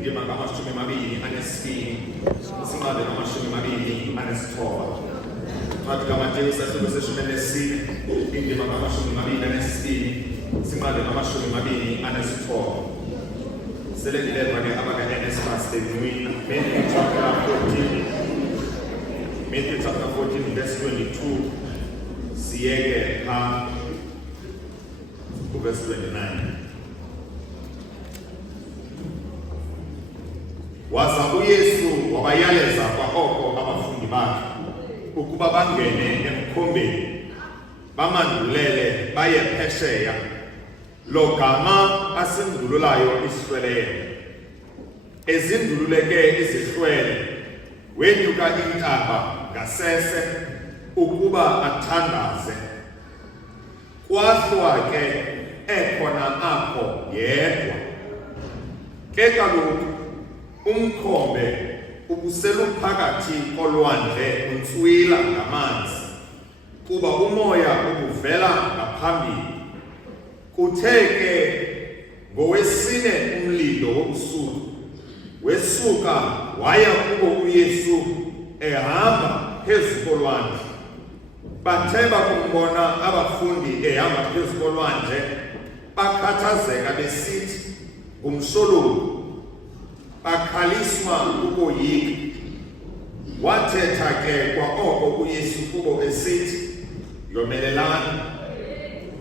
indima ngamashumi amabili anesibini isinqalo ngamashumi amabili anesithoba Incwadi kaMateyu isahluko seshumi nesine indima ngamashumi amabili anesibini isinqalo ngamashumi amabili anesithoba selengileva-ke abaka-NSFAS benwina Matthew chapter 14 verse 22 siyeke verse 29 waza uYesu wabayaleza kwahoko abafundi bakhe ukuba bangene emkhombeni bamandulele baye phesheya lo gama asindululayo isihlweleyo ezindululeke izihlwele wenyuka intaba ngasese ukuba athandaze kwahlwa ke ekhona apho yedwa ke kaloku umkhombe ubuseluphakathi kolwandle untswila ngamanzi kuba umoya ubuvela ngaphambili kuthe ke ngowesine umlindo wobusuku wesuka waya kubo uYesu ehamba phezu kolwandle bathe bakumbona abafundi ehamba phezu kolwandle bakhathazeka besithi ngumsholuko bakhaliswa ukoyika wathetha ke kwa oko uYesu kubo esithi yomelelani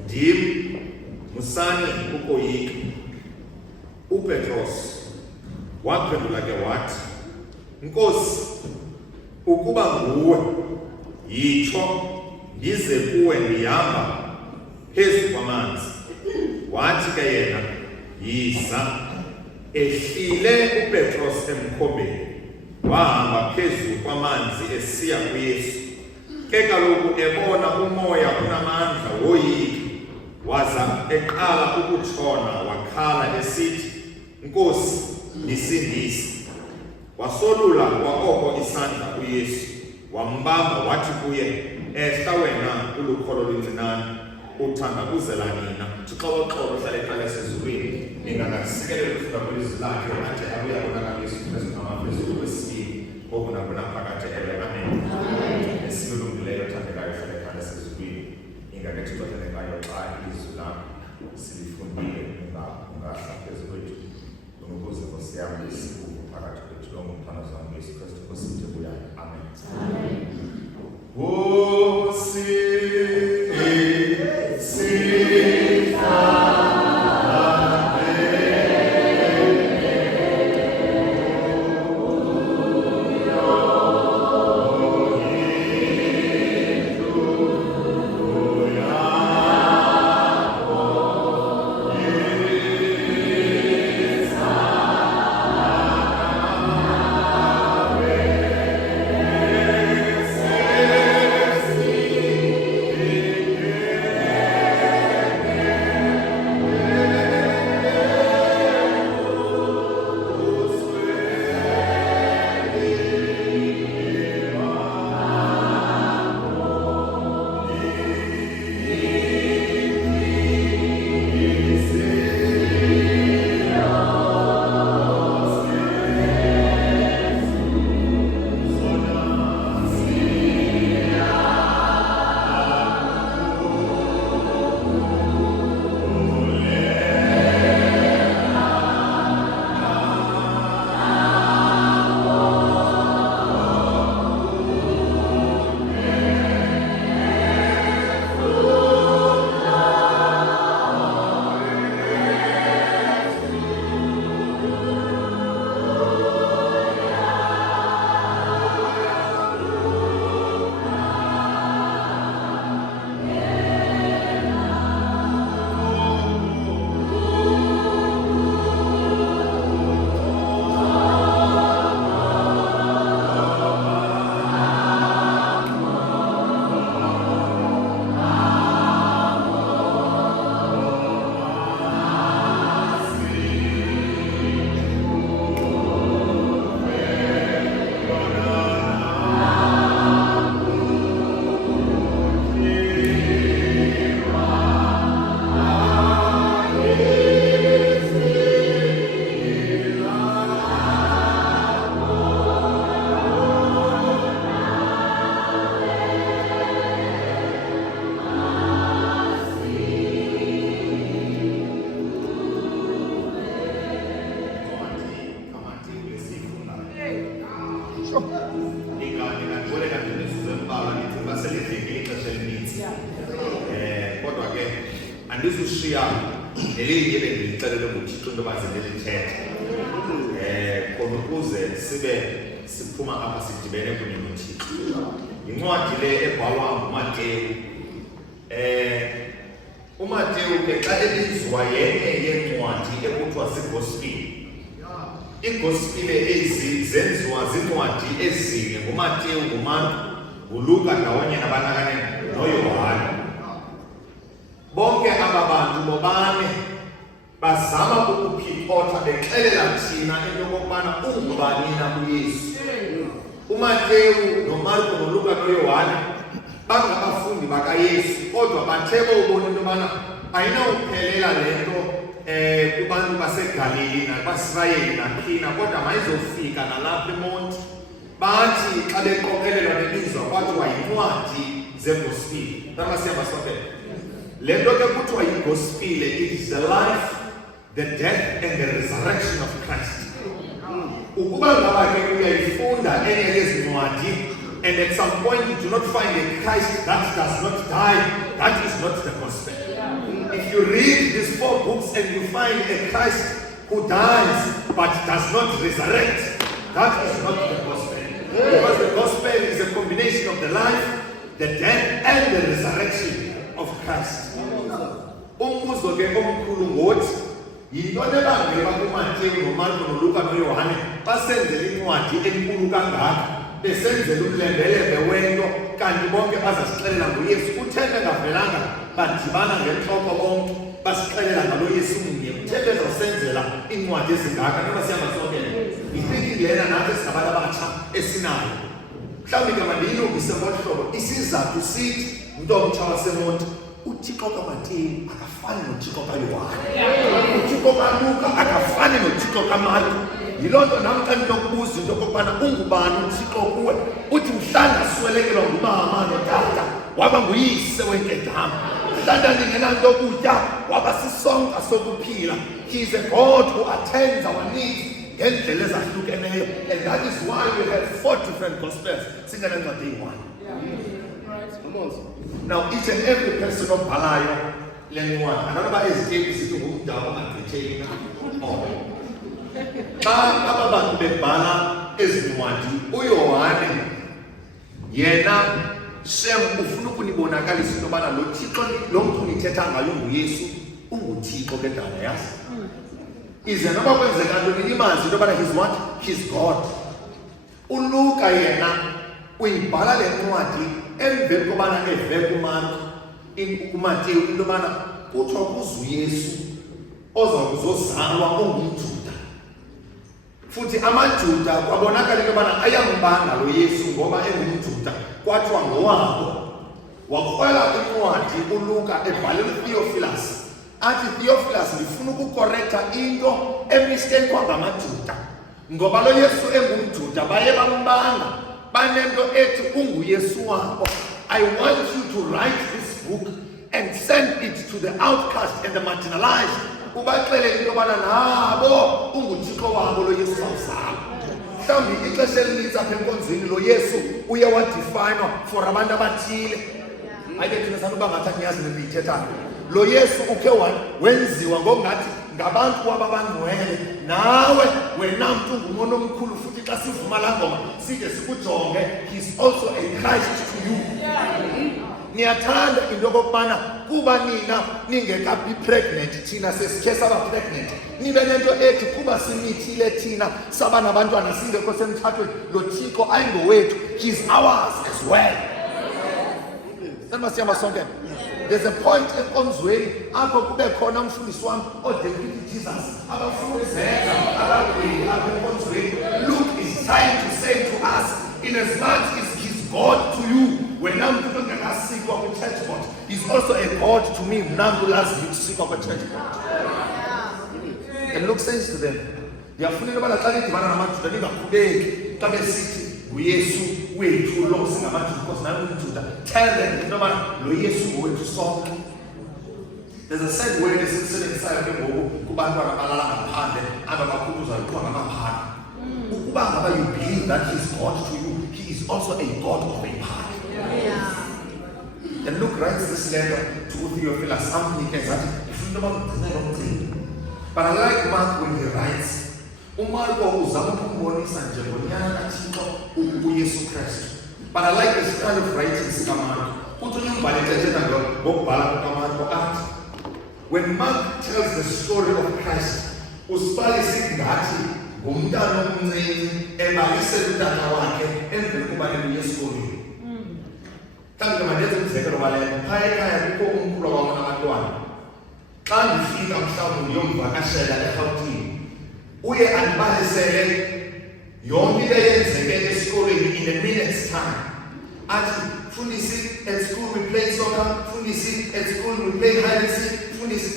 ndim musani ukoyika uPetros waphendula ke wathi Nkosi ukuba nguwe yitsho ndize kuwe ndihamba phezu kwamanzi wathi ke yena yiza ehlile uPetros emkhombeni wahamba phezu kwamanzi esiya kuYesu ke kaloku ebona umoya unamandla woyika waza eqala ukutshona wakhala esithi Nkosi nisindise wasolula kwa oko isandla uYesu wambamba wathi kuye ehla wena ulukholo oluncinane uthandabuzela nina Thixo hlala ekhaya esezulwini ningangasikeleli ukufika kwelizwi lakhe athi abuya bonakala Yesu Kristu ngamaphezulu kwesibili ngoku nakuna phakathi ewe amen esilungileyo thandekayo hlala ekhaya esezulwini ingake Thixo thandekayo xa ilizwi lakho silifundile ungahla phezu kwethu ukuze Nkosi yam isibuko phakathi kwethu lo ngumthandazo wam Yesu Kristu Nkosi buya amen andizushiya nelinye bendilixelele nguThixo into yoba zindelithethe khona ukuze siphuma apha sidibene kunye noThixo. Yincwadi le ebhalwa nguMateyu. uMateyu ke xa ebizwa yenye yencwadi ekuthiwa zigospel. Igospel ezi zenziwa zincwadi ezine, nguMateyu, nguMarku, nguLuka ndawonye nabanakane noYohane. Bonke aba bantu bobane bazama ukuphikotha bexelela thina into yokokubana ungubani na uYesu. uMateyu noMarku noLuka noYohane bangabafundi bakaYesu, kodwa bathe bobona into yobana ayinawuphelela le nto kubantu baseGalili nakwaSirayeli naphina, kodwa mayizofika nalapha eMonti. Bathi xa beqokelelwa bebizwa kwathiwa yincwadi zegospel. Namasiyamba sonke le nto ke kuthiwa yigospel, it is the life, the death and the resurrection of Christ. Ukuba ngaba ke uyayifunda enye yezi ncwadi and at some point you do not find a Christ that does not die, that is not the gospel. If you read these 4 books and you find a Christ who dies but does not resurrect, that is not the gospel. Because the gospel is a combination of the life, the death and the resurrection of Christ. Umbuzo ke omkhulu ngothi yintoni ebangela uMateyu noMarku noLuka noYohane basenzele incwadi enkulu kangaka, besenzele umlembelembe wento, kanti bonke bazasixelela ngoYesu. Kutheni bengavelanga badibana ngentloko bonke basixelela ngalo Yesu mnye? Kutheni bezasenzela incwadi ezingaka? Noma siyama sonke ifikile lena nathi singabantu abatsha esinayo. Mhlawumbi ke mandiyilungise ngolu hlobo. Isizathu sithi umntu omtsha waseMonti, uThixo kaMateyu akafani noThixo kaYohane, uThixo kaLuka akafani noThixo kaMarku. Yiloo nto nam xa ndinokubuza into okokubana ungubani uThixo kuwe, uthi mhla ndaswelekelwa ngumama notata waba nguyise wenkedama, mhla ndandingenanto kutya waba sisonka sokuphila. He is a God who attends our needs ngendlela ezahlukeneyo, and that is why we have 4 different gospels singenancwadi eyi-1. Now each and every person obhalayo le ncwadi, andanoba ezitepi zithi ngumdala ongagqitheli na. Xa aba bantu bebhala ezi ncwadi, uYohane yena shem ufuna ukunibonakalisa into yobana lo Thixo lo mntu nithetha ngayo nguYesu, unguThixo ke dala yazi. Ize noba kwenzeka ntoni nimazi into yobana he's what? He's God. uLuka yena uyibhala le ncwadi emveni kobana eve kuMarku kuMateyu into yobana kuthiwa kuza uYesu oza kuzozalwa ungumJuda. Futhi amaJuda kwabonakala into yobana ayambanga lo Yesu ngoba engumJuda, kwathiwa ngowabo. Wakrwela incwadi uLuka ebhalela uTheophilus, athi Theophilus ndifuna ukukorektha into emistekwa ngamaJuda, ngoba lo Yesu engumJuda baye bambanga, banento ethi unguYesu wabo. I want you to write this book and send it to the outcast and the marginalized. Ubaxelele into yobana nabo unguThixo wabo lo Yesu wazalwa. Mhlawumbi ixesha elininzi apha enkonzweni lo Yesu uye wadefinwa for abantu abathile. Ayike thina sanuba ngathi angiyazi le ndiyithethayo. Lo Yesu ukhe wenziwa ngokungathi ngabantu ababangcwele. Nawe wena mntu ngumono omkhulu, futhi xa sivuma la ngoma sike sikujonge, he's also a Christ to you. Niyathanda into yokokubana kuba nina ningekabi pregnant thina sesikhe saba pregnant, nibe nento ethi kuba simithile thina saba nabantwana singekho semtshatweni, lo Thixo ayingowethu, he's ours as well. Masiyama sonke. There's a point enkonzweni apho kube khona umfundisi wami odelikithi Jesus abafuna ukuzenza abagwili apha enkonzweni. Luke is trying to say to us, in as much as he's God to you, wena mntu ongekasikwa kwi-church board, he's also a God to me, mna mntu laziyo ukusikwa kwe-church board. And Luke says to them, ndiyafuna into yobana xa nidibana namaJuda ningakhubeki xa besithi nguYesu wethu lo singamaJuda, because nami ungumJuda. Tell them into yobana lo Yesu ngowethu sonke. There's a sad word esisebenzisayo ke ngoku kubantwana abalala ngaphandle ababakhuthuza kuthiwa ngamaphara. Ukuba ngaba you believe that he's God to you, he is also a God of a party. And Luke writes this letter to Theophilus. But I like Mark when he writes, but I like this kind of writing. When Mark tells the story of Christ, in a minute's time. At school we play soccer, at school we play hide and seek,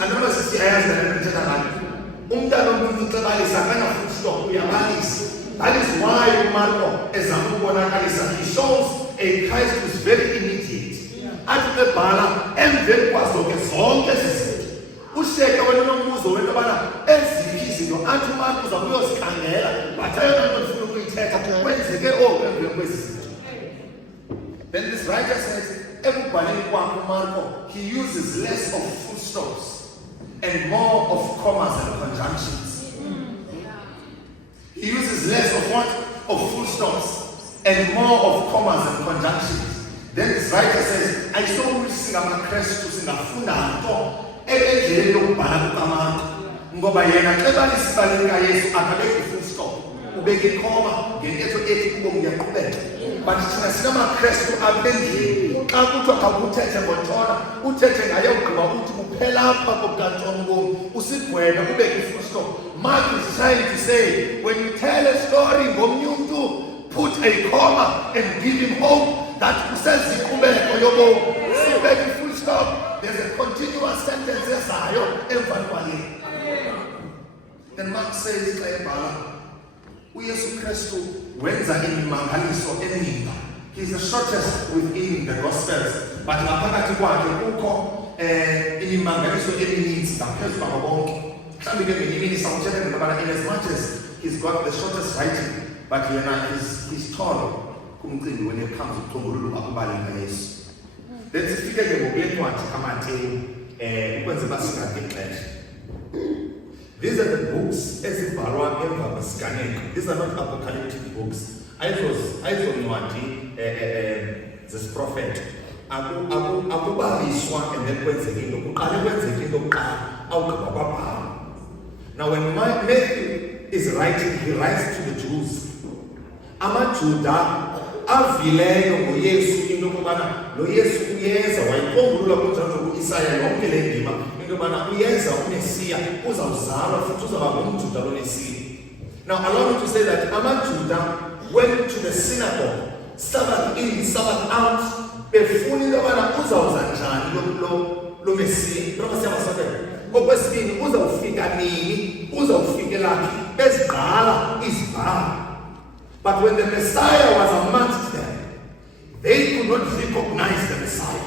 that is why Marco he shows a Christ who is very immediate. At the bala, and then was okay, so usheka wena nombuzo wena bana eziphi izinto athi uMarcus akuyozikhangela but ayona nto ukuyithetha kwenzeke emveni kwesizinto. Then this writer says ekubhaleni kwakhe uMarco he uses less of full stops and more of commas and conjunctions. He uses less of what? Of full stops and more of commas and conjunctions. Then this writer says I saw which singamakrestu singafunda nto endleleni yokubhala kukaMarko ngoba yena xa balisibaleka Yesu akabeki full stop ubeke ikoma ngentetho ethi ubomi uyaqhubeka. But thina sinamakrestu abendlini xa kuthiwa kakuthethe ngotshona uthethe ngaye ugqiba uthi kuphela apha kokantshona ubomi usigwena ubeke full stop. Mark is trying to say when you tell a story ngomnye umntu put a comma and give him hope that kuseziqhubeko yobomi sibeke full stop. There's a continuous sentence ezayo emveni kwaleni. Then Mark says uYesu Kristu wenza imimangaliso eminingi. He's the shortest within the Gospels, but ngaphakathi kwakhe kukho imimangaliso eminingi ngaphezu kwabo bonke. Mhlawumbe ke ngenye imini sawutshela ngoba in as much as he's got the shortest writing, but he's tall kumcimbi when it comes to ukuxhungulula ukubala ngaYesu. Then sifike ke ngokwencwadi kaMateyu ukwenza basingathi ixesha. These are the books ezibhalwa emva kwesiganeko. These are not apocalyptic books. Ayizonwadi zesiprophet. Akubaliswa and then kwenzeke into kuqale kwenzeke into kuqala awugqiba kwabhala. Now when Matthew is writing, he writes to the Jews. AmaJuda avileyo ngoYesu into yokubana lo Yesu uyeza wayikhumbula kunjalo kuIsaya yonke le ndima into yokubana uyeza uMesiya uzawuzalwa futhi uzaba ngumJuda loMesiya. Now allow me to say that AmaJuda went to the synagogue Sabbath in Sabbath out befuna into yokubana uzawuza njani lo Mesiya okwesibini uzawufika nini uzawufikelaphi bezigqala izibhalo. But when the Messiah was amongst them, they could not recognize the Messiah.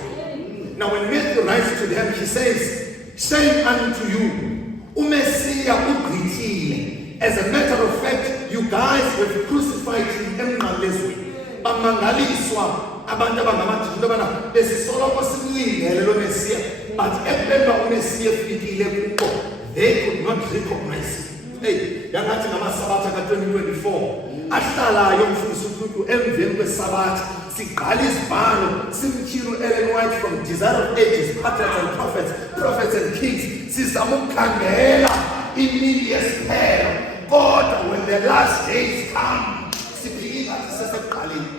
Now when Matthew writes to them, he says, shame unto you, uMessiya ugqithile. As a matter of fact, you guys have crucified him emnqamlezweni. Bamangaliswa abantu abangamaJuda bana besisoloko simlindele lo Messiya, but ekubemba uMessiya efikile kubo, they could not recognize him. Hey, yangathi ngamasabatha ka-2024 ahlalayo umfundisi uNkulunkulu emveni kwesabatha siqala izibhalo simtyhila uEllen White from Desire of Ages, Patriarchs and Prophets and Kings sizama ukukhangela imini yesiphelo kodwa when the last days come siphila sisesekuqaleni.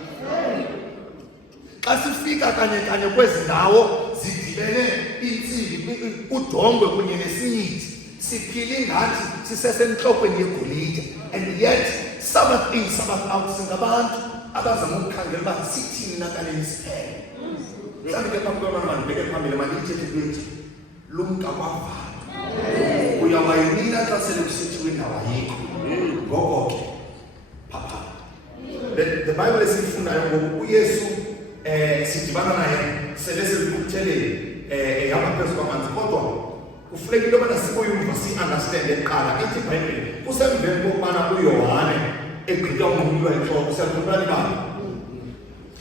Xa sifika kanye kwezi ndawo zidibene intsimbi udongwe kunye nesinyithi siphila ngathi sisesentlokweni yegolide, and yet Sabbath in Sabbath out singabantu abazama ukukhangela uba sithini nakaleni siphele. Mhlawumbe ke phambi kwabana mandibeke phambili mandiyithethe kwethu lumka kwavala uyawayimina xa sele kusithiwe indawo ayikho ngoko ke papa. The Bible esifundayo ngoku uYesu sidibana naye sele selikutheleni ehamba phezu kwamanzi kodwa kufuneka into yobana sibuyumva si-understande kuqala ithi iBhayibhile kusemveni kokubana uYohane egqitywa ngumntu entloko siyakhumbula libali.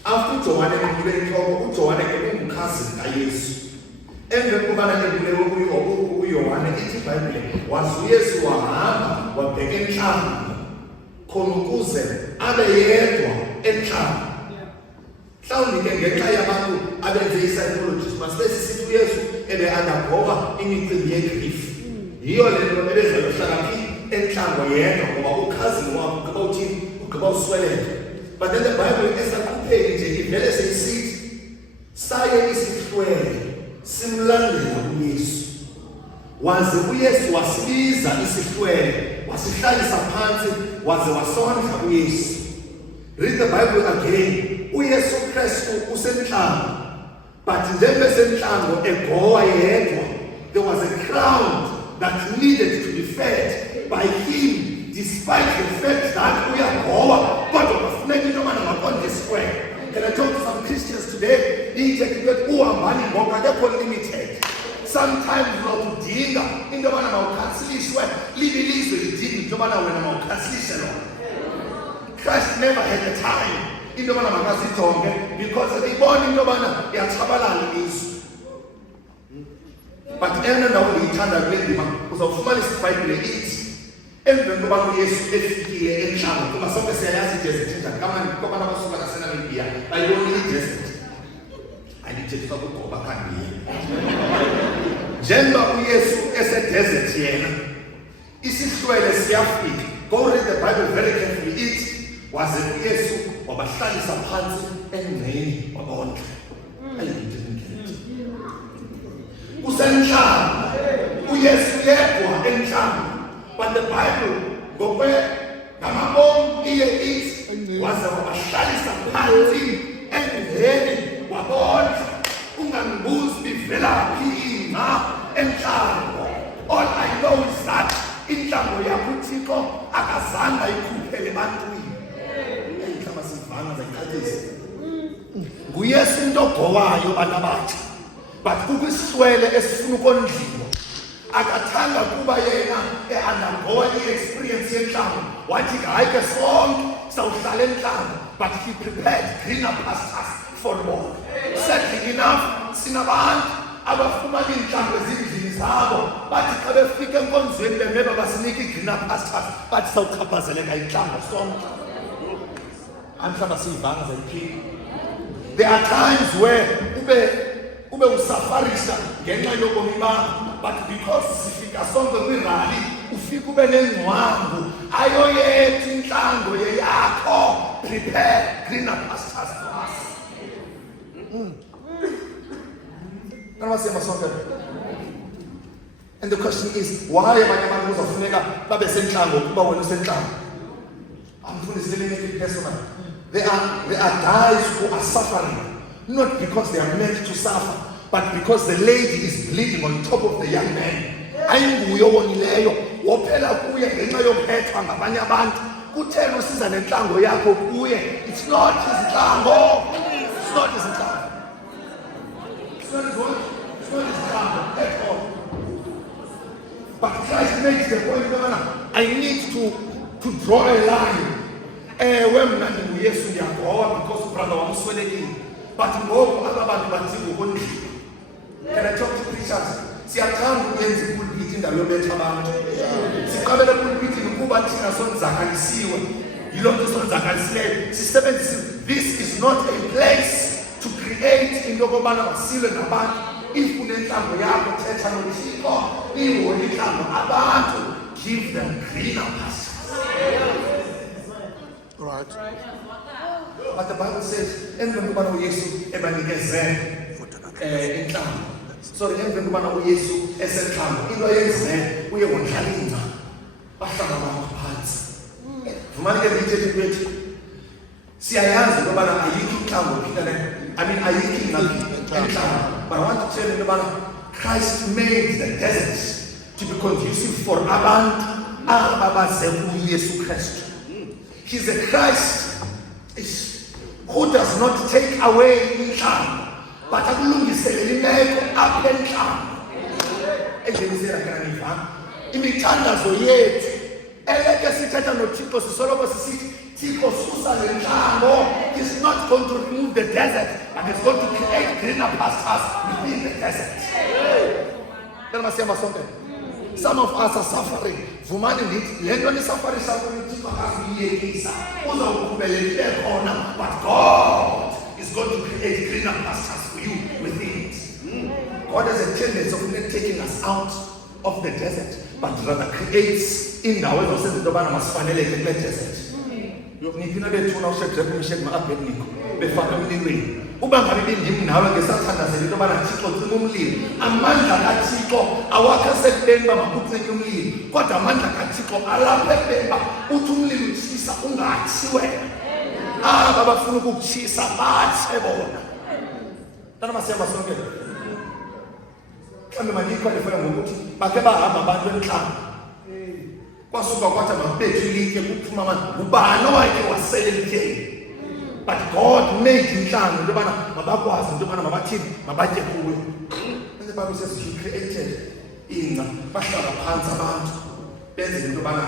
After uJohane emnqule intloko uJohane ke cousin kaYesu. Emva kokubana lebulewe uYohane ithi iBhayibhile wazuyesu wahamba wabheka enhlango khona ukuze abe yedwa enhlango. Mhlawumbe ke ngenxa yabantu abenze i-psychologist masesithi uYesu ebe angagoba imicimbi yegrief. Yiyo lento ebedla yohlala enhlango yedwa ngoba ukhazini wakho ugqiba usweleke. But then the Bible esaqhupheki nje ivele seyisithi saye isihlwele simlandela uYesu. Waze uYesu wasibiza isihlwele wasihlalisa phansi waze wasondla uYesu. Read the Bible again. uYesu Kristu usenhlango, but njengoba senhlango egowa yedwa, there was a crowd that needed to be fed by him, despite the fact that uyagowa kodwa kufuneka into mana makonde square. Can I talk to some Christians today? Uhambani ngoba akekho limited. Sometimes lokudinga into mana mawukhansiliswe libilizwe lidinga into mana wena mawukhansilishe lona. Christ never had a time into mana makasijonge because ibona into mana iyachabalala ilizwe. But ena ndawo ngiyithanda kule ndima uzawufumanisa iBhayibhile ithi emveni koba uYesu efikile enhlango kuba sonke siyayazi idesert njani kamani koba nabasuka naseNamibia bayibona idesert ayithetha ukugoba kanti njengoba uYesu esedesert yena isihlwele siyafika. Go read the Bible very carefully. It waze uYesu wabahlalisa phansi engceni wabondla. Usenhlango uYesu yedwa enhlango. But the Bible ngokwe ngamabongo iye ithi waze wabahlalisa phansi engceni wabondla. Ungangibuzi bivelaphi ina enhlango. All I know is that inhlango yakho uThixo akazange ikhuphele ebantwini. Enhlamba sivanga zakhathesi. nguYesu into ogowayo bantu abathi. But ukwiswele esifuna ukondliwa akathanga kuba yena eandagowa i-experience yenhlango wathi hayi ke sonke sawuhlala enhlango, but he prepared greener pastures for more. Sadly enough sinabantu abafumana inhlango ezindlini zabo bathi xa befika enkonzweni bemeba basinike i-greener pastures bathi sawuchaphazeleka inhlango sonke. Anhlamba siyivanga zayiphila. There are times where ube usafarisa ngenxa yobomi bakho, but because sifika sonke kwirali ufika ube nengcwangu ayoyethu inhlango yeyakho. Prepare greener pastures for us. And the question is, why abanye abantu kuzofuneka babe senhlango kuba wena usenhlango? Amfundisile make personal. There are guys who are suffering, not because they are meant to suffer, but because the lady is bleeding on top of the young man. Ayinguye owonileyo wophela kuye ngenxa yokuphethwa ngabanye abantu. Kuthena usiza nenhlango yakho kuye. It's not his nhlango. It's not his nhlango. It's not his what? It's not his nhlango at all. But Christ makes the point that I need to draw a line. When uYesu ndiyagowa because brother wamswelekile. But ngoku abantu badinga ukondliwa. Can I talk to preachers? Siyathanda ukwenza ipulpit indawo yobetha abantu. Siqabela ipulpit ukuba thina sonzakalisiwe. Yilonto sonzakalisileyo. Sisebenzise this is not a place to create into yokubana masilwe nabantu. If unenhlango yakho thetha noThixo, ihole inhlango abantu, give them greener pastures. Right. But the Bible says, emveni kubana uYesu ebanikeze inhlango. Sorry, emveni kubana uYesu esenhlango, into yenze uye wondlalinza bahlala abantu phansi. Vumani ke ngithethe kwethu. Siyayazi ukubana ayikho inhlango phela. I mean ayikho inhlango. But I want to tell you about Christ made the desert to be conducive for abantu ababaze uYesu Kristu. He's a Christ who does not take away inhlango, but akulungiselele imeko apha enhlango. Enjenisela kananiva imithandazo yethu eleke sithetha noThixo sisoloko sisithi Thixo susa le ntlango is not going to remove the desert, but it's going to create greener pastures within the desert. Some of us are suffering. Vumani nithi le nto nisafarisa kuThixo akaziyekisa uzawuqhubeleka khona, but God is going to create greener pastures for you within it. God has a tendency of not taking us out of the desert, but rather creates indawo ezosenza into yobana masifaneleke kule desert. Nithina bethuna uShadrach, uMeshach no-Abednego befaka emlilweni. Uba ngabe bendim nawe ngesathandazela into yobana Thixo cima umlilo, amandla kaThixo awakho asekubeni uba makucime umlilo, kodwa amandla kaThixo alapha ekubeni uba uthi umlilo utshisa ungatshi wena. Aba bafuna ukukutshisa batshe bona. Tana masiyamba sonke. Mhlawumbe mandiyikhwalifaya ngokuthi bakhe bahamba abantu entlanga. Kwasuka kwathi amabethu ilitye kuphuma abantu. Ngubani owakhe wasela elityeni? But God made intlanga into yobana mabakwazi into yobana mabathini mabatye kuyo. And the Bible says He created ingca, bahlala phantsi abantu benze into yobana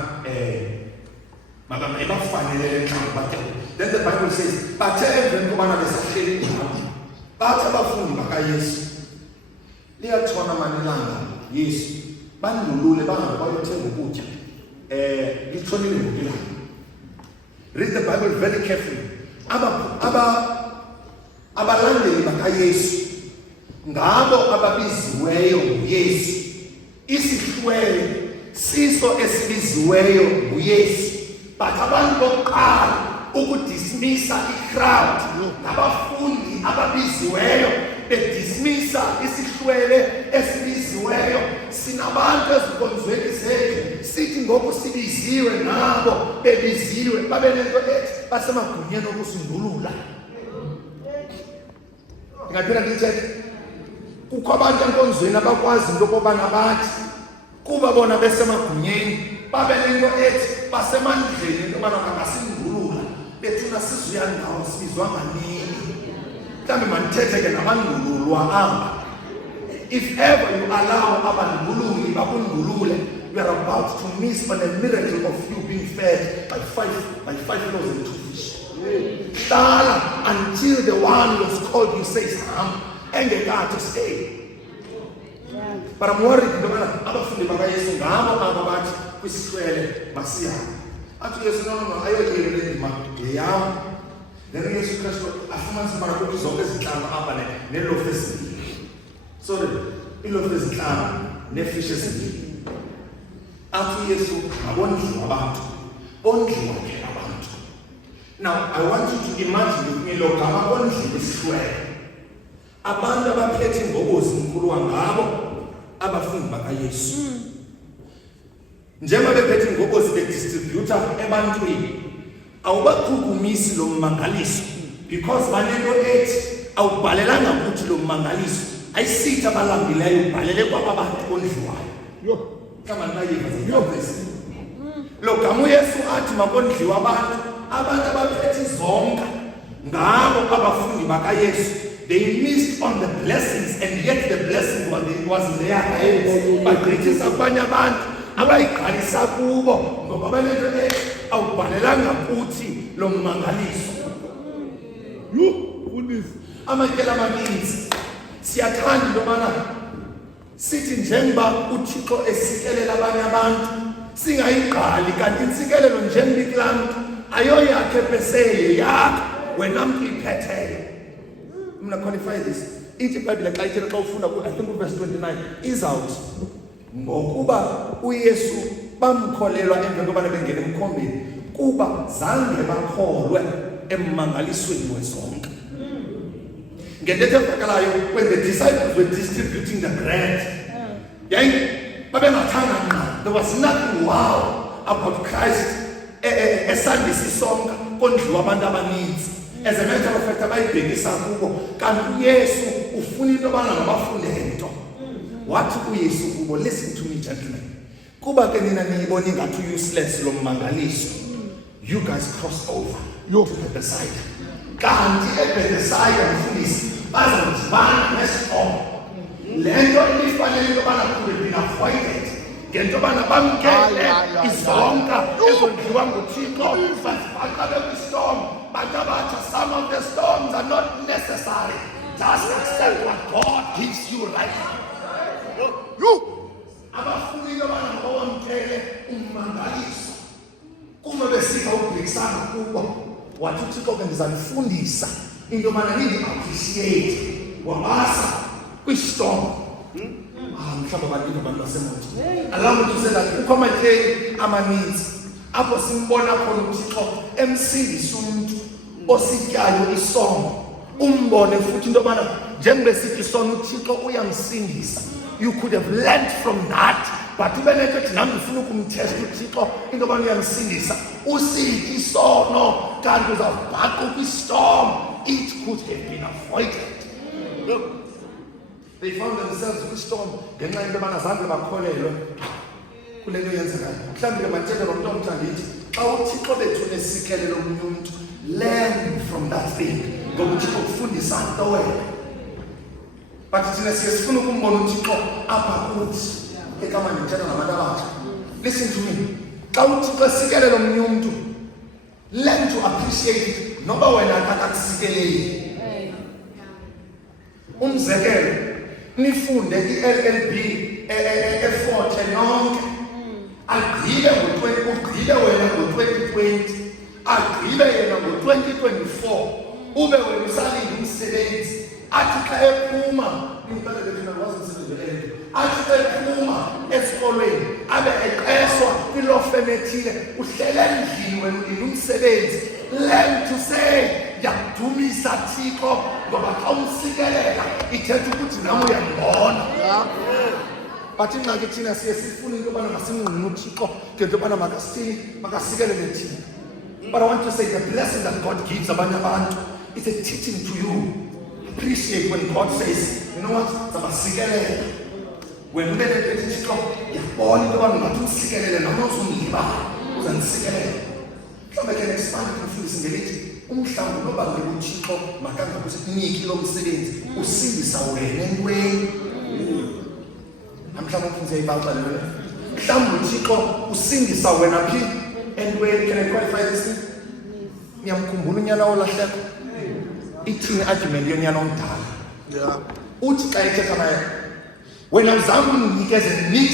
mabafanelele entlanga batye. Then the Bible says bathe emveni kobana besahleli njalo bathi abafundi bakaYesu liyatshona manilanga Yesu bandulule bahambe bayothenga ukutya. Litshonile ngokilanga. Read the Bible very carefully. Abalandeli bakaYesu ngabo ababiziweyo nguYesu. Isihlwele siso esibiziweyo nguYesu. But abantu bokuqala ukudismissa i-crowd nabafundi ababiziweyo bedismissa isihlwele esibiziweyo. Sinabantu ezikonzweni zethu sithi ngoku sibiziwe nabo bebiziwe babe nento ethi basemagunyeni okusindulula. Ngaphinda ndithethe kukho abantu enkonzweni abakwazi into yokobana bathi kuba bona besemagunyeni babe nento ethi basemandleni into yobana bangasindulula bethuna sizuya ndawo sibizwa nganini. Mhlawumbe mandithethe ke nabandululwa aba. If ever you allow abandululi bakundulule, you are about to miss on a miracle of you being fed by 5 loaves and 2 fish. Until the one who has called you says, and they got to stay. But I'm worried about abafundi bakaYesu ngabo ababathi kwisihlwele masiyana. Athi Yesu no ayolile ndima yeyam. Then Yesu Kristu afumanisa ubana kukho zonke izinhlanu apha nelofu ezimbili. Sorry, ilofu ezinhlanu nefish ezimbili. Athi Yesu abondliwa abantu. Bondliwa ke abantu. Now I want you to imagine with me lo gama bondliwa isihlwele. Abantu abaphethe ingobozi enkulu ngabo abafundi bakaYesu. Njengoba bephethe ingobozi bedistributor ebantwini awubachukumisi lo mmangaliso because banento ethi awubhalelanga ukuthi lo mmangaliso ayisithi abalambileyo ubhalele kwaba bantu bondliwayo. Kama nayiva lo gama uYesu athi makondliwa abantu abaphethe izonka ngabo abafundi bakaYesu. They missed on the blessings and yet the blessing was there. Bagqithisa abanye abantu abayiqalisa kubo ngoba banento ethi awubhalelanga kuthi lo mmangaliso. Amatyela amaninzi siyathanda into yobana sithi njengoba uThixo esikelela abanye abantu singayiqali, kanti intsikelelo njengoba ikulaa mntu ayoyakhe peseye yakho wena mntu iphetheyo. Mna qualify this. Ithi iBhayibhile xa ithetha xa ufunda I think verse 29 izawuthi ngokuba uYesu bamkholelwa emveni kobana bengena emkhombeni kuba zange bakholwe emmangalisweni wezonke. Ngentetho evakalayo when the disciples were distributing the bread, babengathanga nqa. There was nothing wow about Christ esandisa isonka kondliwa abantu abaninzi. As a matter of fact abayibhekisa kubo kanti uYesu ufuna into yobana ngabafunde nto. Wathi uYesu kubo, listen to me gentlemen, kuba ke nina niyibona ingathi useless lo mmangaliso, you guys cross over to Bethsaida. Kanti eBethsaida mfundisi bazodibana nestorm. Le nto ilifanele into yobana could have been avoided ngento yobana bamkele izonka ezondliwa nguThixo bazibhaqabe kwistorm. Bantu abatsha, some of the storms are not necessary. Just accept what God gives you right now. Abafuna into yobana mabawamkele ummangaliso kuma besika ukubhekisana kubo wathi uThixo ke ndizanifundisa into yobana nindi-appreciate wabasa kwistorm. Mhlawumbe abantu basemoto. Allow me to say that kukho amatheli amaninzi apho simbona khona uThixo emsindisa umuntu osityayo isono. Umbone futhi into yobana njengoba sithi isono uThixo uyamsindisa. You could have learned from that, but ube nento ethi nami ndifuna ukumthesta uThixo into yobana uyamsindisa. Usiphi isono kanti uzawubhaqa kwistorm. It could have been avoided. Look. They found themselves kwistorm ngenxa into yobana zange bakholelwe kule nto yenzekayo. Mhlawumbi ke mathetha nomntu omthanda ithi xa uThixo bethu esikelelo omnye umntu, learn from that thing. Ngoba uThixo kufundisa nto wena. But thina siye sifuna ukumbona uThixo apha kuthi ekama ndithetha nabantu abatsha. Listen to me. Xa uThixo esikelelo omnye umntu, learn to appreciate it noba wena akakusikeleli. Umzekelo, nifunde i-LLB eFort nonke. Agqibe ugqibe wena ngo-2020, agqibe yena ngo-2024, ube wena usalinde umsebenzi. Athi xa ephuma, imbalele thina wazi umsebenzi wele, athi xa ephuma esikolweni abe eqeshwa kwiloo firm ethile, uhlele endlini wena ulinde umsebenzi. Learn to say yakudumisa Thixo ngoba xa umsikelela ithetha ukuthi nami uyambona. But ingxaki thina siye sifuna into yobana masimngqine uThixo ngento yobana makasikelele thina. But I want to say the blessing that God gives abanye abantu, it's a teaching to you. Appreciate when God says, you know what, zabasikelela. When ube nento ethi Thixo yabona into yobana ngathi umsikelele noma uzungilibala uzandisikelela. Mhlawumbe ke expand ukufundisa ngelithi umhlawumbe noba ngeke uThixo makangakusiniki lo msebenzi usindisa wena entweni. Mhlawumbe ufundise iBhayibhile lelo. Mhlawumbe uThixo usindisa wena phi entweni. Can I qualify this thing? Niyamkhumbula unyana olahleko? Ithini argument yonyana omdala? Uthi xa ethetha naye, wena uzama undinikeze nix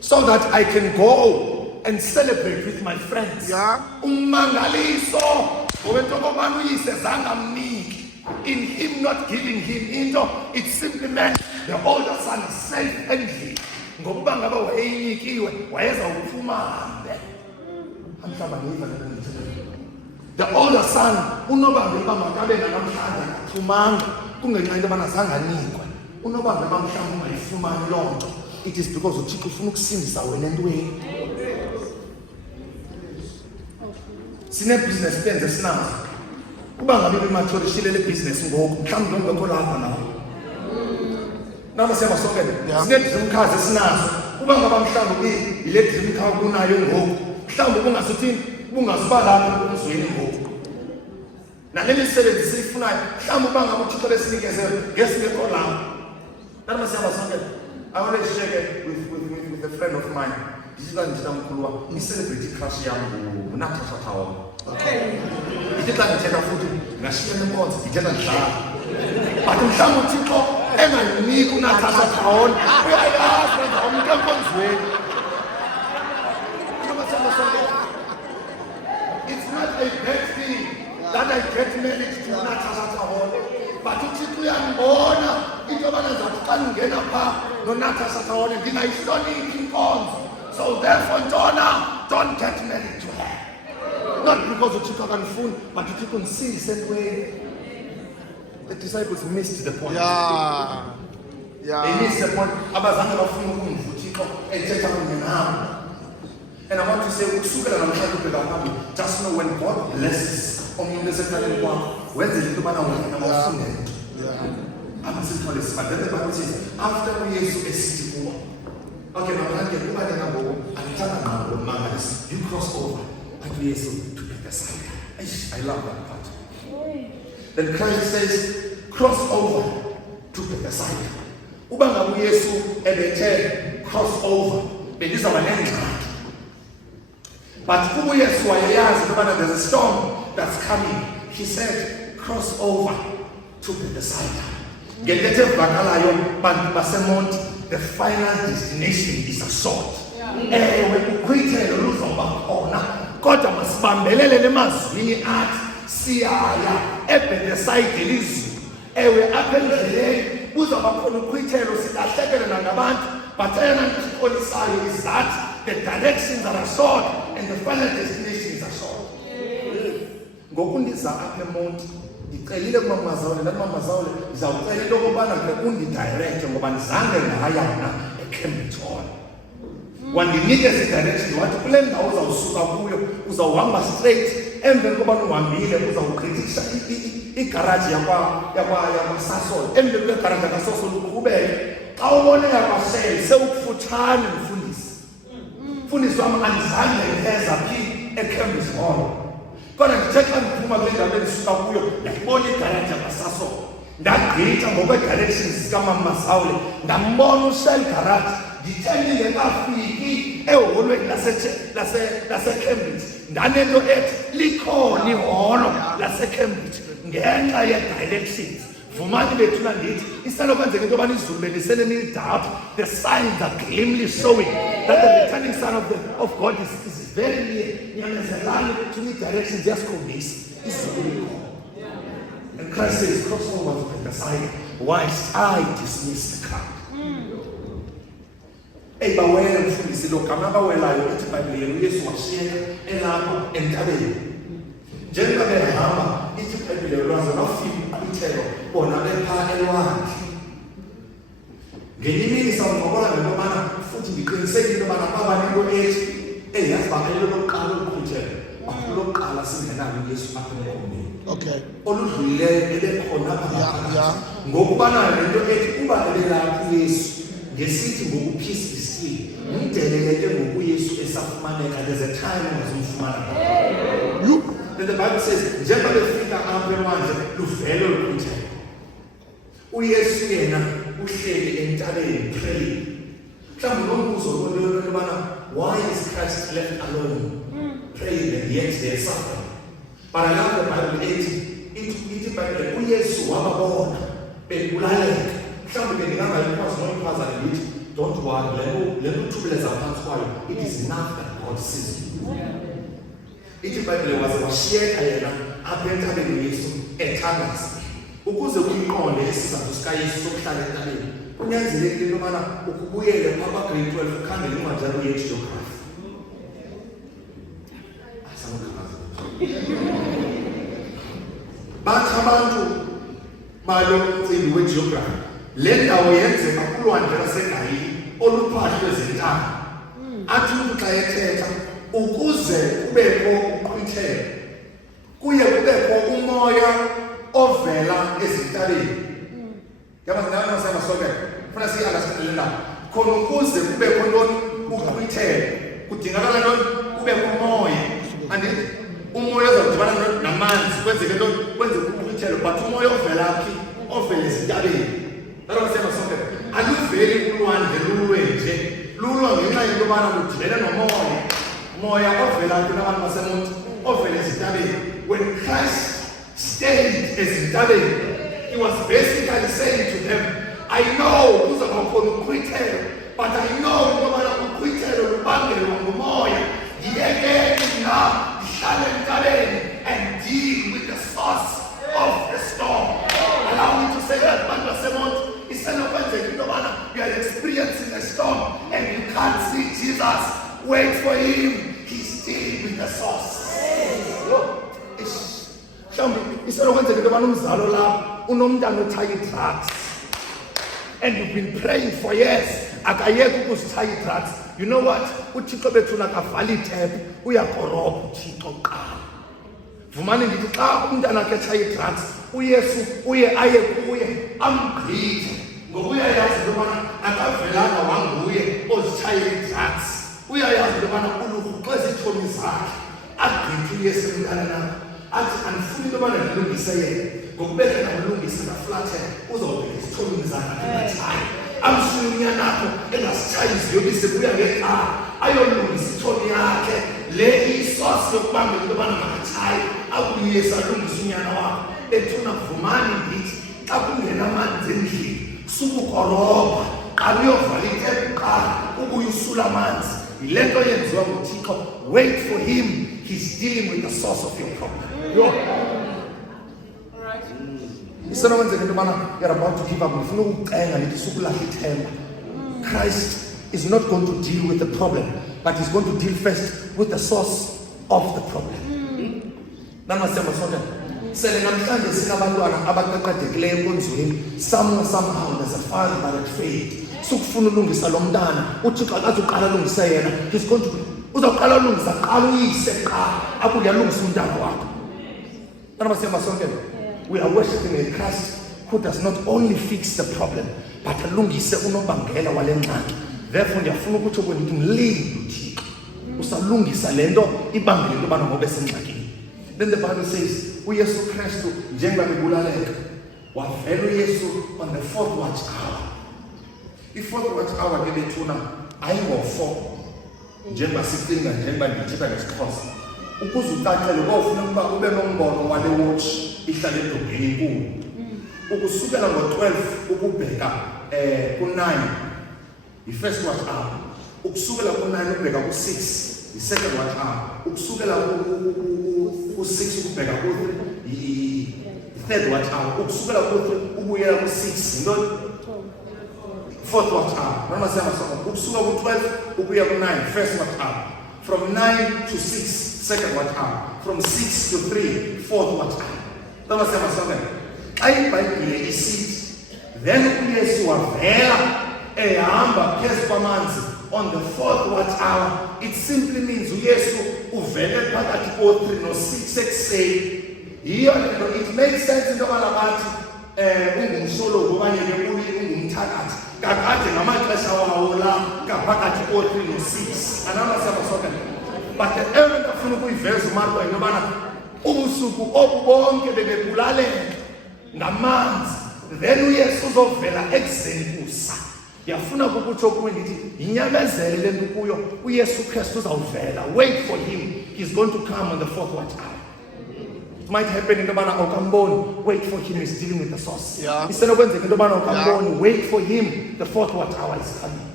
so that I can go and celebrate with my friends. Ummangaliso ngobento okobana uyise zange amniki. In him not giving him into, it simply meant the older son is safe endlini. Ngokuba ngaba wayeyinikiwe wayeza ukuphuma hambe. Amhlaba ngiva lento. The older son unobambe bamakabe namhlanje aphumanga kungenxa into yobana zange anikwe. Unobambe bamhlanje ungayifumani loo nto. It is because uThixo ufuna ukusindisa wena entweni. Sine-business plans esinazo. Uba ngabe imature ishile le business ngoku, mhlawumbe ungekho lapha nawo. Nami siyabasokela. Sine-dream cars esinazo. Uba ngaba mhlawumbe ile dream car kunayo ngoku, mhlawumbe ungasuthini, ungasuba lapha emzweni ngoku. Nale misebenzi siyifunayo, mhlawumbe uba ngabe uThixo lesinikeze ngesingekho lapha. Nami siyabasokela. I always share with a friend of mine. This is we celebrate crush yam Natasha Tower. It is like a food, National Bonds, it is a jar. But in some people, Emma Nico Natasha Tower, I asked them to come way. It's not a bad thing that I get married to Natasha Tower. But uThixo uyambona into yobana zathi xa ngena pha noNatasha Tower ndingayihloniphi inkonzo. So therefore Ntona, don't get married to her. Not because uThixo akanifuni, but uThixo unisindise entweni. The disciples missed the point. They missed the point. Abazange bafuna ukumva uThixo ethetha kunye nabo. And I want to say, ukusukela namhlanje ubheka phambili, just know when God blesses omnye esekaleni kwakho, wenze into yobana wena mawufunde nto. Abasithole sibadele bathi after uYesu esithi kubo, okay, manje kuba nyanga ngoku andithanda ngabo mangalisi, you cross over at uYesu to the side. I love that part. Then Christ says, cross over to the side. Uba ngabe uYesu ebethe cross over, Belizaba nengxaki. But uYesu wayeyazi ukubana there's a storm that's coming. He said, cross over to Bethsaida. Ngelethe evakalayo bantu baseMonti, the final destination is a sword. Ewe ukhwithelo luzoba khona, kodwa masibambelele lemazwini athi siyaya eBethsaida elizwe. Ewe apha endleleni kuzoba khona ukhwithelo, silahlekele nangabantu, but eyona nto siqolisayo is that the directions are a sword and the final destination is a sword. Ngoku ndiza apha eMonti, ndicelile kumama Zawule, ndathi mama Zawule ndizawucela into okubana ke undidirect ngoba ndizange ngayana eCambridge Hall. Wandinikeza i-direction wathi kule ndawo uzawusuka kuyo uzawuhamba straight, emveni kobana uhambile uzawugqithisa igaraji yakwaSasol, emveni kwegaraji yakwaSasol uqhubeke. Xa ubone yakwaShell sewukufutshane mfundisi. Mfundisi wam andizange ngeza phi eCambridge Hall. Kodwa ndithe xa ndiphuma kule ndawo endisuka kuyo ndayibona igaraji yakwaSasol. Ndagqitha ngokwe-directions zikamama Zawule, ndambona uShell garage. Ndithe ndingekafiki eholweni laseCambridge, ndanento ethi likhona iholo laseCambridge ngenxa ye-directions. Vumani bethuna ndithi isenokwenzeka into yobana izulu belisenenidoubt, the signs are clearly showing that the returning Son of God is very near. Nyamezelani bethuna i-directions yasikhombisa izulu likhona. And Christ says, cross over to Bethsaida whilst I dismiss the crowd. Bawela mfundisi lo gama abawelayo ethi iBhayibhile uYesu washiyeka elapha entabeni. Njengoba behamba ithi iBhayibhile lwaze bafika ukhwithelo bona bepha elwandle. Ngenye imini sawuncokola ngentobana futhi ndiqinisekile intobana baba nento ethi yazi baqele lokuqala ukhwithelo. Lokuqala singenalo uYesu apha emkhonweni. Okay. Oludlulileyo ebekhona apha. Ngokubana lento ethi kuba ebelapha uYesu ngesithi ngokuphisa umdeleleke ngokuYesu esafumaneka, there's a time ungazumfumana. Then the Bible says njengoba befika apha elwandle luvele olukhwithelo. uYesu yena uhleli entabeni praying. Mhlawumbe nombuzo olulelo lobana why is Christ left alone praying and yet they are suffering? But I love the Bible ithi Bible uYesu wababona bebulaleka. Mhlawumbe bengingangayikwazi noyiphazana lithi don't worry, let me trouble as a it is enough that God sees you. Ithi iBhayibhile waze washiyeka yena apha entabeni uYesu ethandaza. Ukuze kuyiqonde isizathu sikaYesu sokuhlala entabeni, kunyanzelekile into yobana ukubuyele kwaba-grade 12 ukhangele incwadi ye-geography. Bathi abantu balo mcimbi we-geography, le ndawo yenzeka kulwandle laseGalili oluphakathi kwezintaba. Athi umuntu xa ethetha ukuze kubekho uqhwithelo, kuye kubekho umoya ovela ezintabeni. Yabazalwana samasokela funa siyalasele la khona ukuze kubekho ntoni uqhwithelo kudingakala ntoni kubekho umoya. Andithi umoya uzawudibana namanzi kwenzeke ntoni kwenzeke uqhwithelo, but umoya ovela phi? Ovela ezintabeni. Aluveli kulwandle lulwe nje, lulwa ngenxa yento yobana ludibene nomoya. Moya ovela kunabantu baseMonti ovela ezintabeni. When Christ stayed ezintabeni, he was basically saying to them, I know kuzaba khona ukhwithelo, but I know into yobana ukhwithelo lubangelwa ngumoya. Yiyekeni mna ndihlale entabeni and deal with the source of the storm. Allow me to say that bantu baseMonti, you are experiencing a storm and you can't see Jesus. Wait for him. He's still with the source. And you've been praying for years. You know what? uThixo bethu nakavali tap uyakorobha uThixo qala. Vumani ndithi xa umntana akhe etshaya i-drugs, uYesu uye aye kuye amgqithe. Ngokuyayazi into yobana akavelanga wanguye ozitshayela i-drugs. Uyayazi into yobana uluhuqe izitshomi zakhe agqithe uYesu emntaneni. Athi andifuni into yobana ndilungise yena, ngokubekela ndilungise ndaflathela uzawubeka izitshomi zakhe abatshaya. amshiya nakho engasitshayi iziyobisi kuya ngekhaya ayolungisa ithoni yakhe le isosi yokubamba into yobana makatshayi akuyisa alungisa unyana wakho ethuna vumani ndithi xa kungenamanzi endlini sukukorobha qala uyovala itepu kuqala ubuye usula amanzi yile nto yenziwa nguThixo. Wait for him, he's dealing with the source of your problem. Isenokwenzeka into yobana you're about to give up, ufuna ukucenga lithi sukulahla ithemba. Christ is not going to deal with the problem, but he's going to deal first with the source of the problem. Namasemba sonke sele namhlanje sinabantwana abaqeqedekileyo enkonzweni, somehow there's a father that failed. Sukufuna ulungisa lo mntana uThixo akathi uqala ulungisa yena, he's going to uzawuqala ulungisa qala uyise qala abuye alungise umntana wakho. Namasemba sonke we are worshiping a Christ who does not only fix the problem but alungise unobangela wale ngxaki. Therefore ndiyafuna ukuthi ukwenza umlindi uThixo usalungisa lento ibangela into bana ngobe sengxakini. Then the Bible says uYesu Kristu njengoba bebulaleka wavela uYesu on the fourth watch hour. I-fourth watch hour ke bethuna ayingo-4 njengoba sicinga njengoba ndithetha ngeXhosa. Ukuze ucacele kofuna ukuba ube nombono wale watch ihlala edongeni enkulu. Ukusukela ngo-12 ukubheka ku-9 i-first watch hour. Ukusukela ku-9 ukubheka ku-6 i-second watch hour. Ukusukela ku-6 ukubheka ku-3 i-third watch hour. Ukusukela ku-3 ubuyela ku-6 into fourth watch hour. Noma siyama sonke ukusuka ku-12 ukuya ku-9 first watch hour. From 9 to 6 second watch hour. From 6 to 3 fourth watch hour. Noma siyama sonke xa iBhayibhile isithi then uYesu wavela ehamba phezu kwamanzi on the fourth watch hour, it simply means uYesu uvele phakathi ko-3 no-6 ekuseni. Yiyo lento it makes sense into yobana bathi ungumsholovu okanye ungumthakathi kakade ngamaxesha wawo la ngaphakathi ko-3 no-6 anamasiyama sonke. But the element afuna ukuyiveza uMarko into yobana ubusuku obu bonke bebebulalela ngamanzi, then uYesu uzovela ekuseni kusa. Yafuna ukukutsho kuwe ndithi inyamezele le nto kuyo uYesu Kristu uzawuvela. Wait for him, he's going to come on the fourth watch hour. It might happen into yobana awukamboni, wait for him, he's dealing with the source. Isenokwenzeka into yobana awukamboni, wait for him, the fourth watch hour is coming.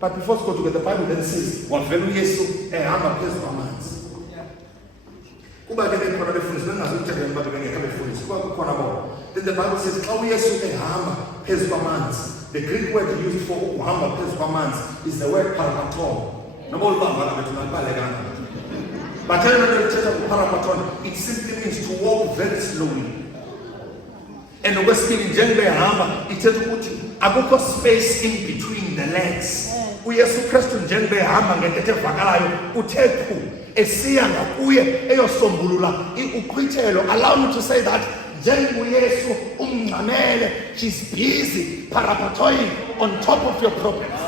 But before go to get the Bible then says wavela uYesu ehamba phezu kwamanzi. Kuba ke bekhona befundisi bengazuthetha abantu bengekho befundisi kuba kukhona bona. Then the Bible says xa uYesu ehamba phezu kwamanzi, the Greek word used for ukuhamba phezu kwamanzi is the word parapaton. Noma ulibamba bethu nalibalekanga. But I don't know the parapaton, it simply means to walk very slowly. And okwesibili njengoba ehamba ithetha ukuthi akukho space in between the legs. uYesu Kristu njengoba ehamba ngentethe evakalayo uthe phu esiya ngakuye eyosombulula uqhwithelo. Allow me to say that njengoYesu umncamele, she's busy parapatoying on top of your problems.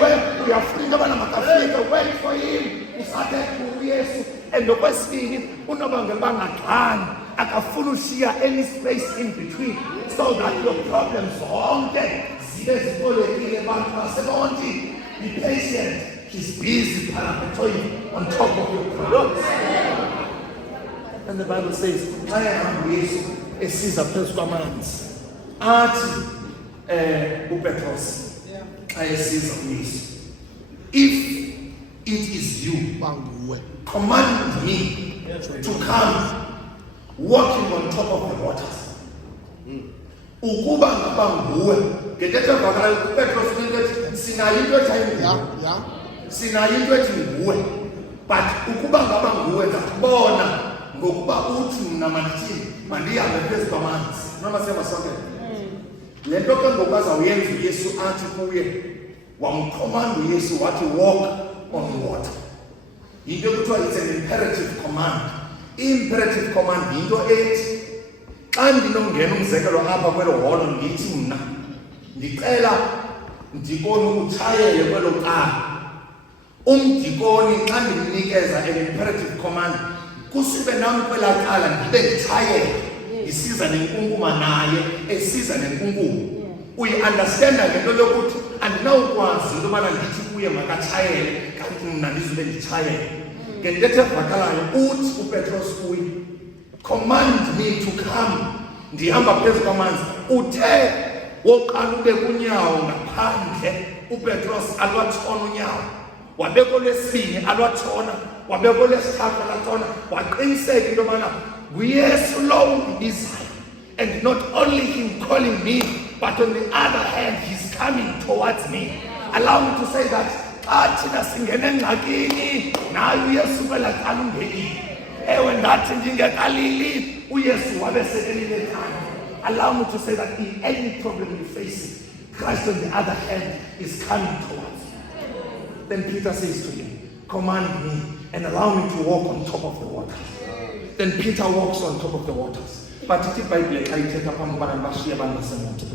When uyafuna into yobana makafike, wait for him, usathe uYesu. And okwesibili unobangela bangaxhani akafuna ushiya any space in between so that your problems zonke zibe zibolekile. Bantu basebonke, be patient, he's busy parapatoying on top of your problems. And the Bible says xa ehamba uYesu esiza phezu kwamanzi athi uPetros xa esiza uYesu, if it is you, command me to come walking on top of the waters. Ukuba ngaba nguwe ngentethe evakalayo uPetros unethi sinayo into ethi sinayo into ethi nguwe, but ukuba ngaba nguwe ndakubona ngokuba uthi mna mandithini mandihambe phezu kwamanzi. Noma siyama sonke le nto ke ngoku azawuyenza uYesu athi kuye wamkhomanda uYesu wathi walk on water. Yinto ekuthiwa it's an imperative command. Imperative command yinto ethi xa ndinongena umzekelo apha kwelo holo ndithi mna ndicela ndikoni ukutshayele kwelo cala, umdikoni xa ndimnikeza an imperative command kusube nam kwelaa cala ndibe nditshayela ndisiza nenkunkuma naye esiza nenkunkuma. uyi-understanda le nto yokuthi andinawukwazi into yobana ndithi kuye makatshayele kanti mna ndizube nditshayele. Ngentetho evakalayo uthi uPetros kuye, command me to come. Ndihamba phezu kwamanzi. Uthe woqala ube kunyawo ngaphandle uPetros alwatshona unyawo, wabekwa olwesibini alwatshona, wabekwa olwesithathu alwatshona, waqiniseka into yobana nguYesu lowo ndibizayo. And not only him calling me, but on the other hand, he's coming towards me. Allow me to say that xa thina singene engxakini naye uYesu kwela cala ungenile. Ewe ndathi ndingekalili uYesu wabesekelile ekhaya. Allow me to say that in any problem you're facing, Christ on the other hand is coming towards you. Then Peter says to him, command me and allow me to walk on top of the waters. Then Peter walks on top of the waters. But ithi iBhayibhile xa ithetha phambi kwabantu bashiya abantu basemoto,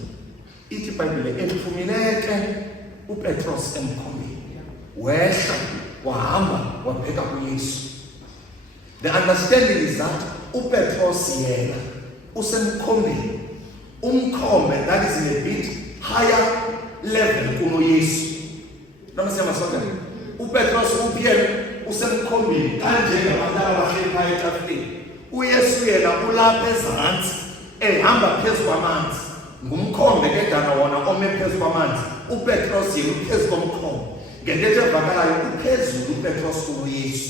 ithi iBhayibhile ethufumileke uPetros emkhomeni, wehla wahamba wabheka kuYesu. The understanding is that uPetros yena usemkhomeni, umkhombe that is in a bit higher level kunoYesu. Noma siyama sonke uPetros uphiyele usemkhombeni kanje ngabantu abahleli phaya etafuleni. uYesu yena ulapha ezantsi ehamba phezu kwamanzi. Ngumkhombe ke dana wona ome phezu kwamanzi. uPetros yena uphezu komkhombe. Ngentetho evakalayo uphezulu uPetros kuYesu.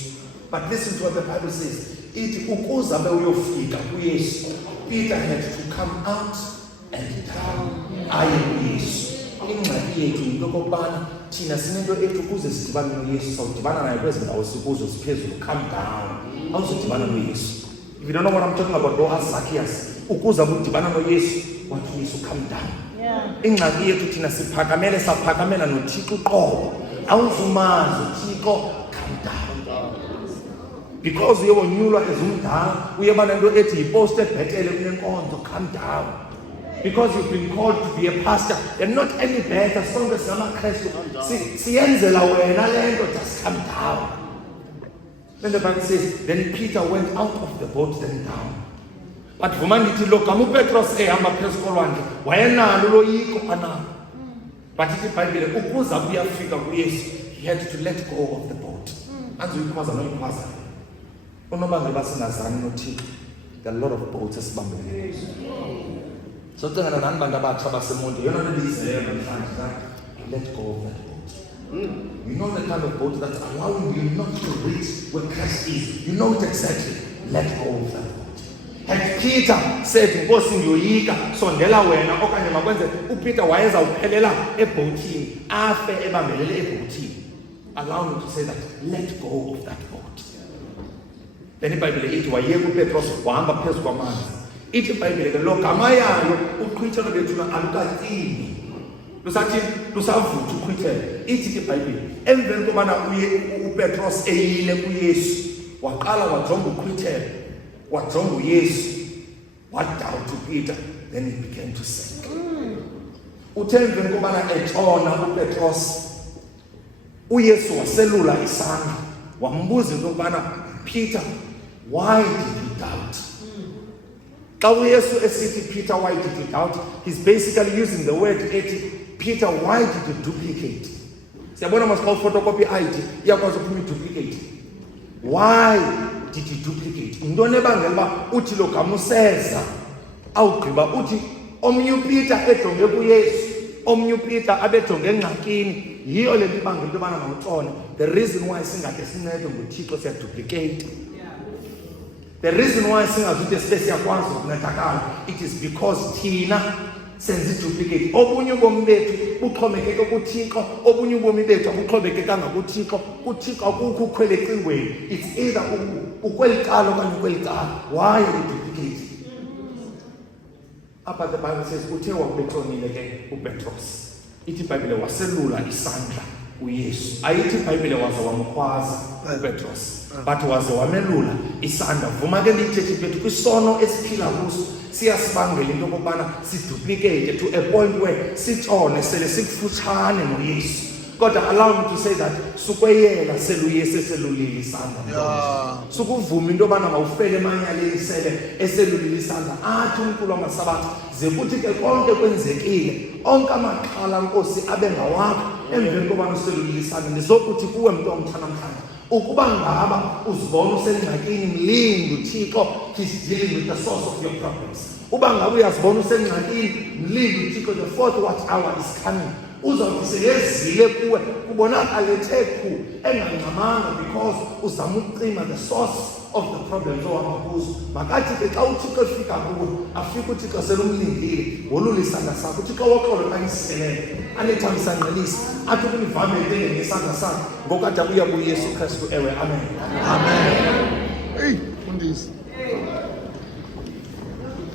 But listen to what the Bible says. Ithi ukuze abe uyofika kuYesu, Peter had to come out and down. Aye kuYesu. Ingxaki yethu yinto okokubana thina sinento ethi ukuze sidibane noYesu sawudibana naye kwezi ndawo sikuzo siphezulu, come down. Awuzudibana noYesu. If you don't know what I'm talking about, go ask Zacchaeus. Ukuze udibana noYesu, wathi uYesu come down. Ingxaki yethu thina siphakamele saphakamela noThixo uqobo. Awuzumazi uThixo, come down. Because uye wonyulwa ezumdala, uye banento ethi yiposted bhetele kunenkonzo, come down. Because you've been called to be a pastor, you're not any better. Sonke singamaKristu siyenzela wena lento, just come down. Then the Bible says, then Peter went out of the boat, then down. But vuma ndithi lo gama uPetros ehamba phezu kolwandle wayenalo loyiko analo. But ithi iBhayibhile ukuze uyafika kuYesu, he had to let go of the boat. Anzuyikhwaza noyikhwaza. Unobangela basingazani noThixo. There are a lot of boats esibambelele. So tengana nani bantu abatsha basemonto, yona nto ndiyizeleyo namhlanje, let go of that boat. You know the kind of boat that's allowing you not to reach where Christ is. You know it exactly. Let go of that boat. Had Peter said, Nkosi ndiyoyika, sondela wena okanye makwenze, uPeter wayezawuphelela ebhotini, afe ebambelele ebhotini. Allow me to say that. Let go of that boat. Then iBhayibhile ithi wayeka uPetros wahamba phezu kwamanzi. Ithi iBhayibhile ke lo gama yayo uqhwithelo bethuna alukatini. Lusathi lusavutha uqhwithelo. Ithi ke iBhayibhile emveni kobana uPetros eyile kuYesu, waqala wajonga uqhwithelo, wajonga uYesu, wadoubt uPeter, then he began to sink. Uthe emveni kobana etshona uPetros, uYesu waselula isandla, wambuza into yokubana, Peter, why did you doubt? Xa uYesu esithi Peter, why did you doubt? He's basically using the word ethi, Peter, why did you duplicate? Siyabona masixa photocopy ID iyakwazi ukuphuma duplicate. Why did you duplicate? Intoni ebangela uba uthi lo gama useza awugqiba uthi omnye uPeter ejonge kuYesu, omnye uPeter abejonge engxakini. Yiyo le nto ibangela into yobana mawutshone. The reason why singade sincedwe nguThixo siyaduplicate. The reason why singazude sibe siyakwazi ukuncedakala, it is because thina senza iduplicate. Obunye ubomi bethu buxhomekeke kuThixo, obunye ubomi bethu abuxhomekekanga kuThixo. kuThixo akukho ukhwele ecingweni. It's either ukweli cala okanye ukweli cala. Why are you duplicating? Apha the Bible says uthe wakubetshonile ke uPetros, ithi iBhayibhile waselula isandla uYesu. Ayithi iBhayibhile waze wamkhwaza uPetros, but waze wamelula isandla. Vuma ke lithethe bethu kwisono esiphila kuso siyasibangela into yokubana siduplicate to a point where sitshone sele sikufutshane noYesu. Kodwa allow me to say that sukweyela seluyese selulile isandla. Sukuvuma into yobana mawufele emanyaleni sele eselulile isandla. Athi uNkulunkulu wamasabatha ze kuthi ke konke kwenzekile onke amaqhala Nkosi abe ngawakho emveni kobana uselulile isandla. Ndizokuthi kuwe mntu omthanda namhlanje, ukuba ngaba uzibona usengxakini, mlinde uThixo. He's dealing with the source of your problems. Uba ngaba uyazibona usengxakini, mlinde uThixo. The fourth watch hour is coming. Uzawuthi seyezile kuwe kubonakale ethe khu engangxamanga because uzama ukucima the source of the problems ohamba kuzo. Makathi ke xa uThixo efika kuwe, afike uThixo selumlindile, wolula isandla sakho. uThixo woxolo xa isiselele anethamsanqelisa athi ukunivamele into ngesandla sakho ngokade abuya kuYesu Kristu. Ewe, amen. Amen. Hey, Fundisi.